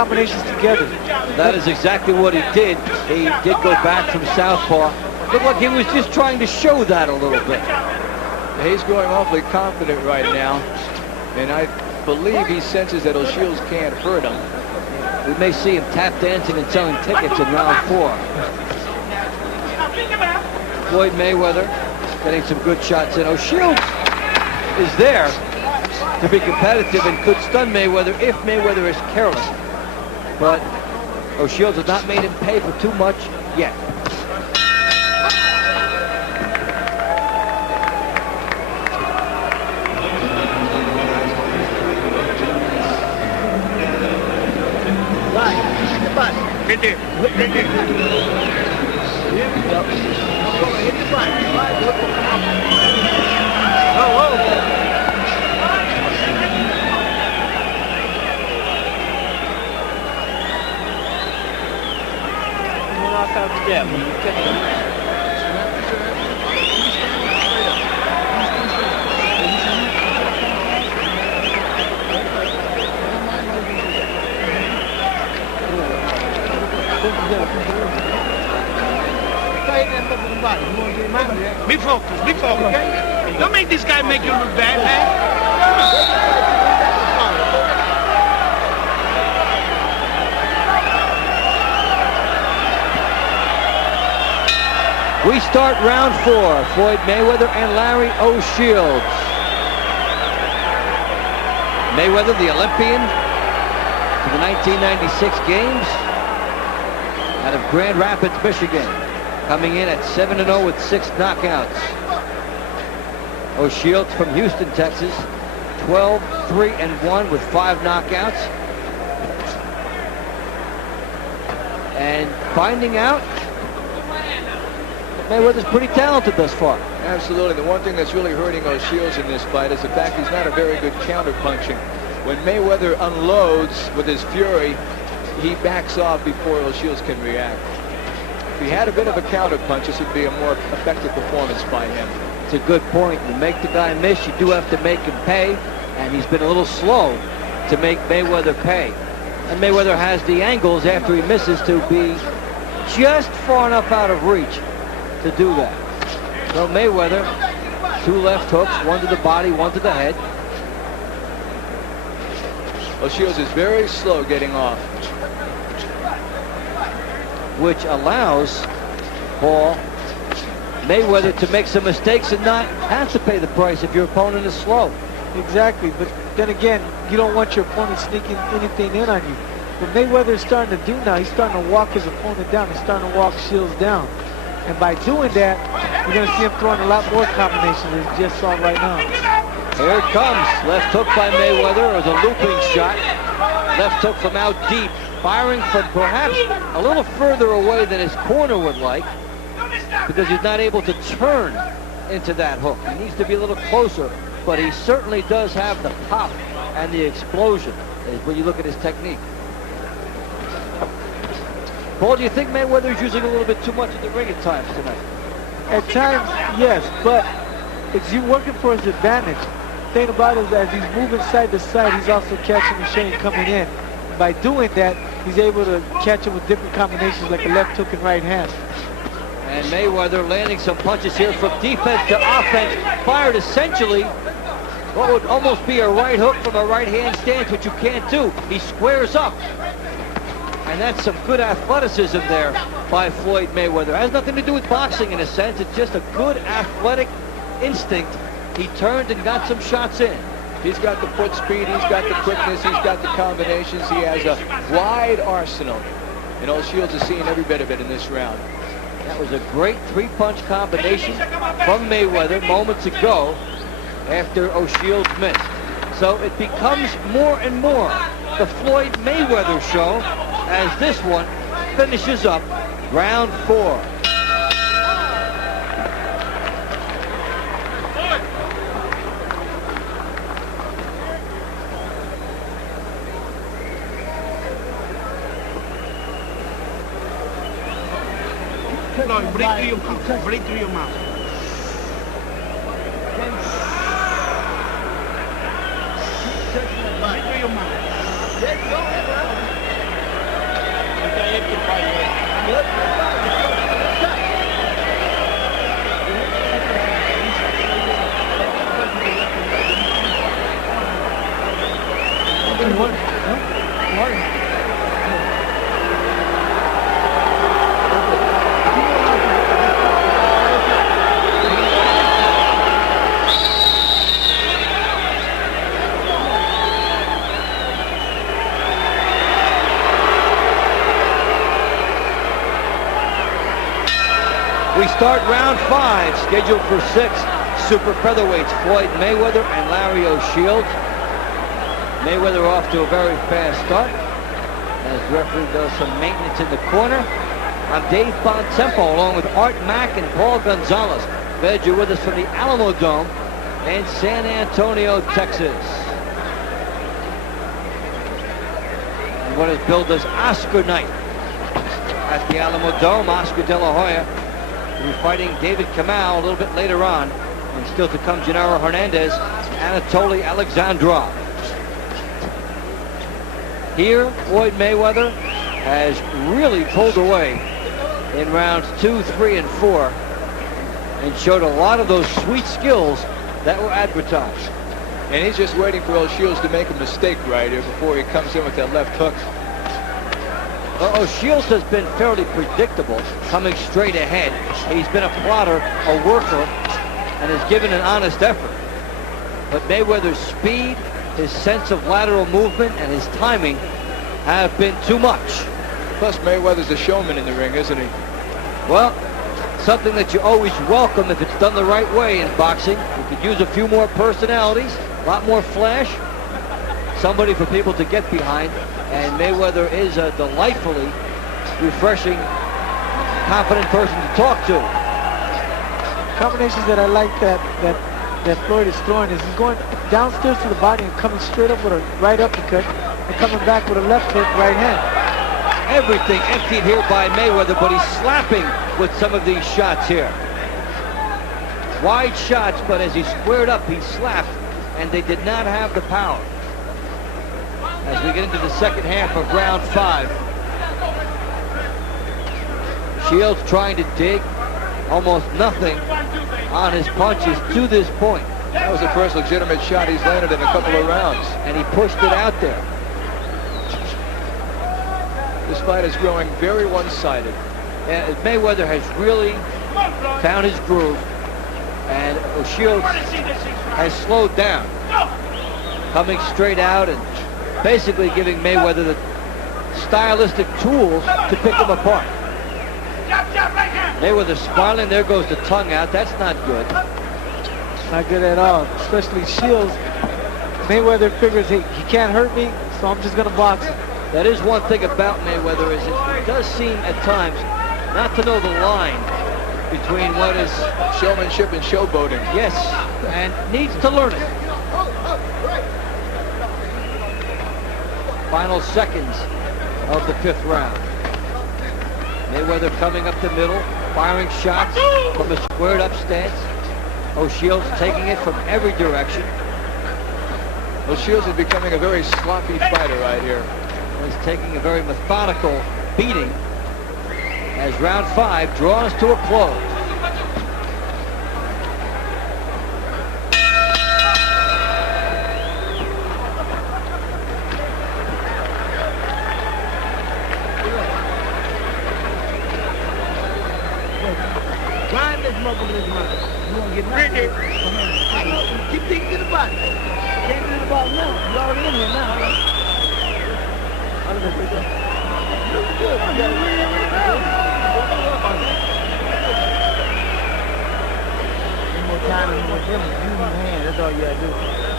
combinations together. That is exactly what he did. He did go back from southpaw. Looked like he was just trying to show that a little bit. He's going awfully confident right now, and I believe he senses that O'Shields can't hurt him. We may see him tap dancing and selling tickets in round 4. Floyd Mayweather getting some good shots in. O'Shields is there to be competitive and could stun Mayweather if Mayweather is careless. But O'Shields has not made him pay for too much yet. Right there. Right there. Here we go. Hit the button. Oh, oh. Knockout step. Be focused, okay? Don't make this guy make you look bad, man. We start round 4. Floyd Mayweather and Larry O'Shields. Mayweather, the Olympian for the 1996 games out of Grand Rapids, Michigan, coming in at 7-0 with 6 knockouts. O'Shields from Houston, Texas, 12-3-1 with 5 knockouts. And finding out Mayweather's pretty talented thus far. Absolutely. The one thing that's really hurting O'Shields in this fight is the fact he's not a very good counter-punching. When Mayweather unloads with his fury, he backs off before O'Shields can react. If he had a bit of a counter-punch, this would be a more effective performance by him. It's a good point. You make the guy miss, you do have to make him pay, and he's been a little slow to make Mayweather pay. And Mayweather has the angles after he misses to be just far enough out of reach to do that. So Mayweather, 2 left hooks, 1 to the body, 1 to the head. O'Shields is very slow getting off, which allows Paul Mayweather to make some mistakes and not have to pay the price if your opponent is slow. Exactly, but then again, you don't want your opponent sneaking anything in on you. What Mayweather is starting to do now, he's starting to walk his opponent down. He's starting to walk Shields down. And by doing that, you're going to see him throwing a lot more combinations than he just saw right now. Here it comes. Left hook by Mayweather. It was a looping shot. Left hook from out deep. Firing from perhaps a little further away than his corner would like, because he's not able to turn into that hook. He needs to be a little closer, but he certainly does have the pop and the explosion when you look at his technique. Paul, do you think Mayweather's using a little bit too much of the ring at times tonight? At times, yes, but it's you working for his advantage. The thing about it is, as he's moving side to side, he's also catching the chain coming in. And by doing that, he's able to catch him with different combinations like a left hook and right hand. And Mayweather landing some punches here from defense to offense. Fired essentially what would almost be a right hook from a right hand stance, which you can't do. He squares up. And that's some good athleticism there by Floyd Mayweather. It has nothing to do with boxing in a sense. It's just a good athletic instinct. He turned and got some shots in. He's got the foot speed, he's got the quickness, he's got the combinations. He has a wide arsenal. And O'Shields is seeing every bit of it in this round. That was a great 3-punch combination from Mayweather moments ago after O'Shields missed. So it becomes more and more the Floyd Mayweather show as this one finishes up round 4. No, breathe through your mouth. Breathe through your mouth. Breathe through your mouth. We start round 5, scheduled for 6 super featherweights, Floyd Mayweather and Larry O'Shields. Mayweather off to a very fast start as the referee does some maintenance in the corner. I'm Dave Bontempo along with Art Mack and Paul Gonzalez. Glad you're with us from the Alamodome in San Antonio, Texas. And what is billed as Oscar night at the Alamodome. Oscar De La Hoya will be fighting David Kamau a little bit later on. And still to come, Gennaro Hernandez, Anatoly Alexandrov. Here, Floyd Mayweather has really pulled away in rounds 2, 3, and 4 and showed a lot of those sweet skills that were advertised. And he's just waiting for O'Shields to make a mistake right here before he comes in with that left hook. O'Shields has been fairly predictable, coming straight ahead. He's been a plotter, a worker, and has given an honest effort. But Mayweather's speed, his sense of lateral movement, and his timing have been too much. Plus, Mayweather's a showman in the ring, isn't he? Well, something that you always welcome if it's done the right way in boxing. You could use a few more personalities, a lot more flash, somebody for people to get behind. And Mayweather is a delightfully refreshing, confident person to talk to. Combinations that I like that Floyd is throwing is he's going downstairs to the body and coming straight up with a right uppercut and coming back with a left hook right hand. Everything emptied here by Mayweather, but he's slapping with some of these shots here. Wide shots, but as he squared up, he slapped, and they did not have the power. As we get into the second half of round 5. Shields trying to dig, almost nothing on his punches to this point. That was the first legitimate shot he's landed in a couple of rounds. And he pushed it out there. This fight is growing very one-sided. And Mayweather has really found his groove, and O'Shields has slowed down, coming straight out and basically giving Mayweather the stylistic tools to pick him apart. Mayweather smiling, there goes the tongue out. That's not good. Not good at all, especially Shields. Mayweather figures, hey, he can't hurt me, so I'm just going to box him. That is one thing about Mayweather, is it does seem at times not to know the line between what is showmanship and showboating. Yes, and needs to learn it. Final seconds of the 5th round. Mayweather coming up the middle, firing shots from a squared up stance. O'Shields taking it from every direction. O'Shields is becoming a very sloppy fighter right here. He's taking a very methodical beating as round 5 draws to a close. Grind this motherfucker, you won't get nothing. I know. Keep thinking to the body. Can't do the ball now. You already in here now. Look good. One more time and more difference. Use your hand. That's all you gotta do.